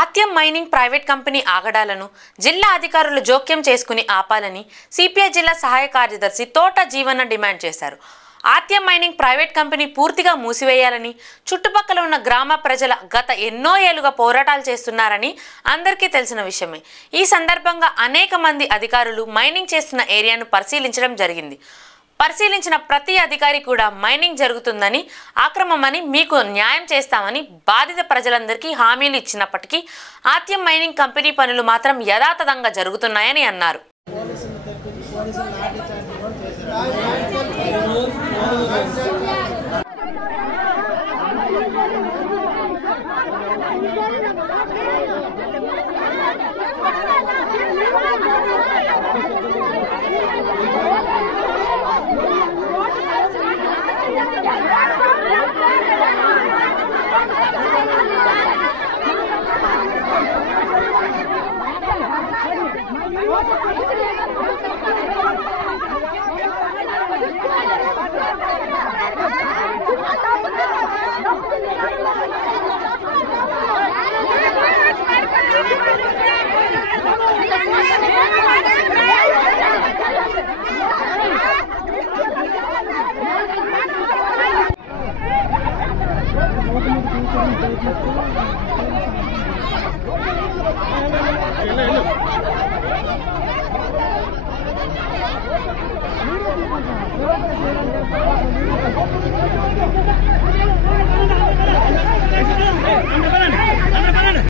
ఆత్యం mining private company ఆగడాలను జిల్లా అధికారులు జోక్యం చేసుకుని ఆపాలని సిపిఐ జిల్లా సహాయ కార్యదర్శి తోట జీవన డిమాండ్ చేశారు. ఆత్యం మైనింగ్ ప్రైవేట్ కంపెనీ పూర్తిగా మూసివేయాలని చుట్టుపక్కల ఉన్న గ్రామ ప్రజల గత ఎన్నో ఏళ్లుగా పోరాటాలు చేస్తున్నారని అందరికీ తెలిసిన విషయమే. ఈ సందర్భంగా అనేక మంది అధికారులు మైనింగ్ చేస్తున్న ఏరియాను పరిశీలించడం జరిగింది. పరిశీలించిన ప్రతి అధికారి కూడా మైనింగ్ జరుగుతుందని, ఆక్రమమని, మీకు న్యాయం చేస్తామని బాధిత ప్రజలందరికీ హామీలు ఇచ్చినప్పటికీ ఆత్యం మైనింగ్ కంపెనీ పనులు మాత్రం యథాతథంగా జరుగుతున్నాయని అన్నారు.